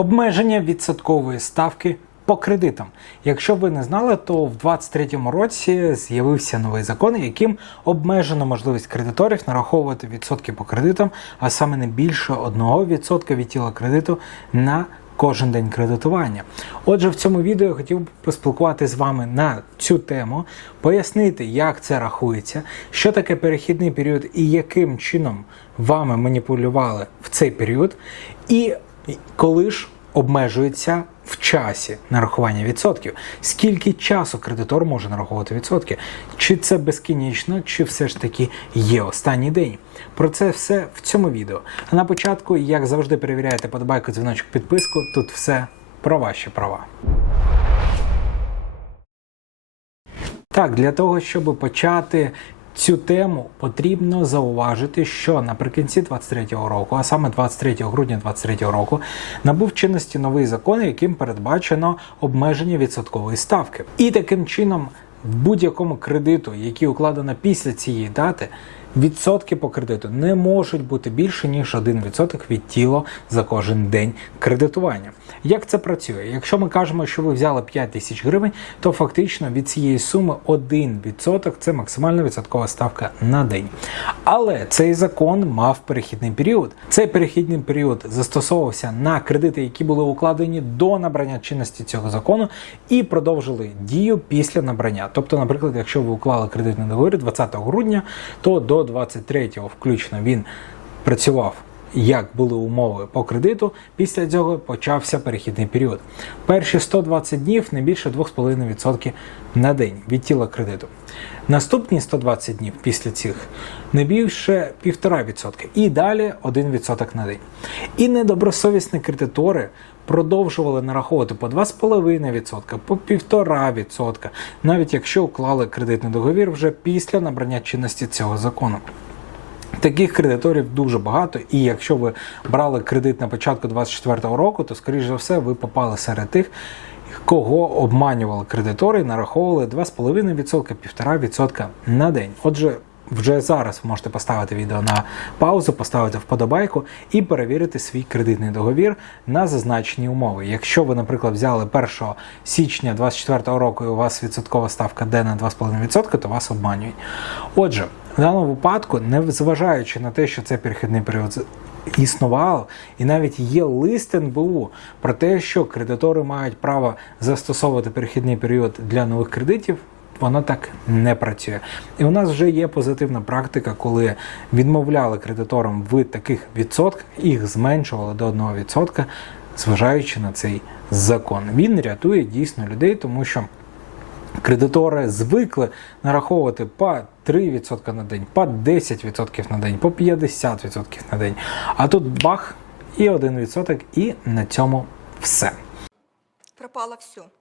Обмеження відсоткової ставки по кредитам. Якщо ви не знали, то в 2023 році з'явився новий закон, яким обмежено можливість кредиторів нараховувати відсотки по кредитам, а саме не більше 1% від тіла кредиту на кожен день кредитування. Отже, в цьому відео я хотів би поспілкуватися з вами на цю тему, пояснити, як це рахується, що таке перехідний період і яким чином вами маніпулювали в цей період, і коли ж обмежується в часі нарахування відсотків. Скільки часу кредитор може нараховувати відсотки? Чи це безкінечно, чи все ж таки є останній день? Про це все в цьому відео. А на початку, як завжди, перевіряйте подобайку, дзвіночок, підписку. Тут все про ваші права. Так, для того, щоб почати цю тему, потрібно зауважити, що наприкінці 23-го року, а саме 23 грудня 23-го року, набув чинності новий закон, яким передбачено обмеження відсоткової ставки. І таким чином, в будь-якому кредиту, який укладено після цієї дати, Відсотки по кредиту не можуть бути більше ніж 1% від тіла за кожен день кредитування. Як це працює? Якщо ми кажемо, що ви взяли 5 тисяч гривень, то фактично від цієї суми 1% це максимальна відсоткова ставка на день. Але цей закон мав перехідний період. Цей перехідний період застосовувався на кредити, які були укладені до набрання чинності цього закону, і продовжили дію після набрання. Тобто, наприклад, якщо ви уклали кредитний договір 20 грудня, то до 23-го включно він працював. Як були умови по кредиту, після цього почався перехідний період. Перші 120 днів не більше 2,5% на день від тіла кредиту. Наступні 120 днів після цих не більше 1,5% і далі 1% на день. І недобросовісні кредитори продовжували нараховувати по 2,5%, по 1,5%, навіть якщо уклали кредитний договір вже після набрання чинності цього закону. Таких кредиторів дуже багато, і якщо ви брали кредит на початку 2024 року, то скоріш за все ви попали серед тих, кого обманювали кредитори нараховували 2,5%, 1,5% на день. Отже, вже зараз ви можете поставити відео на паузу, поставити вподобайку і перевірити свій кредитний договір на зазначені умови. Якщо ви, наприклад, взяли 1 січня 2024 року і у вас відсоткова ставка де на 2,5%, то вас обманюють. Отже, в даному випадку, не зважаючи на те, що це перехідний період існував, і навіть є лист НБУ про те, що кредитори мають право застосовувати перехідний період для нових кредитів. Воно так не працює. І у нас вже є позитивна практика, коли відмовляли кредиторам в таких відсотках, їх зменшували до 1%, зважаючи на цей закон. Він рятує дійсно людей, тому що кредитори звикли нараховувати по 3% на день, по 10% на день, по 50% на день. А тут бах і 1%, і на цьому все. пропало все.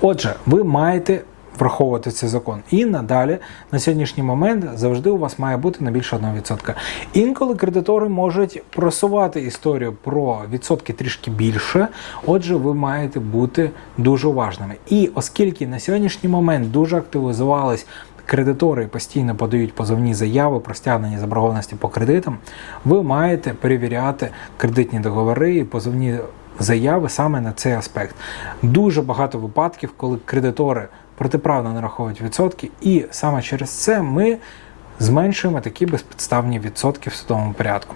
Отже, ви маєте враховувати цей закон. І надалі, на сьогоднішній момент, завжди у вас має бути не більше 1%. Інколи кредитори можуть просувати історію про відсотки трішки більше. Отже, ви маєте бути дуже уважними. І оскільки на сьогоднішній момент дуже активізувались. Кредитори постійно подають позовні заяви про стягнення заборгованості по кредитам. Ви маєте перевіряти кредитні договори і позовні заяви саме на цей аспект. Дуже багато випадків, коли кредитори протиправно нараховують відсотки, і саме через це ми зменшуємо такі безпідставні відсотки в судовому порядку.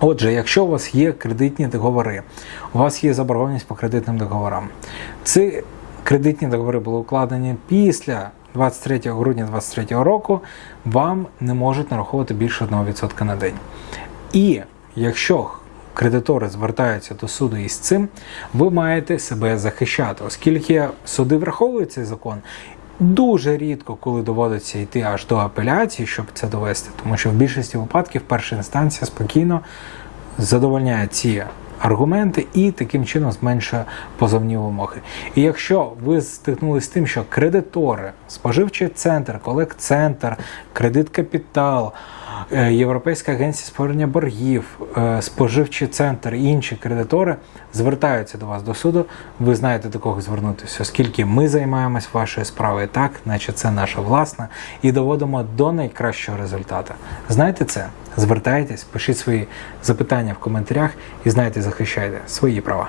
Отже, якщо у вас є кредитні договори, у вас є заборгованість по кредитним договорам, ці кредитні договори були укладені після 23 грудня 2023 року, вам не можуть нараховувати більше 1% на день. І якщо кредитори звертаються до суду із цим, ви маєте себе захищати, оскільки суди враховують цей закон. Дуже рідко, коли доводиться йти аж до апеляції, щоб це довести, тому що в більшості випадків перша інстанція спокійно задовольняє ці аргументи і таким чином зменшує позовні вимоги. І якщо ви стикнулися з тим, що кредитори, споживчий центр, колект-центр, кредит капітал, Європейська агенція створення боргів, е, споживчий центр і інші кредитори звертаються до вас до суду, ви знаєте до кого звернутися, оскільки ми займаємось вашою справою так, наче це наша власна, і доводимо до найкращого результату. Знаєте це? Звертайтесь, пишіть свої запитання в коментарях і знайте, захищайте свої права.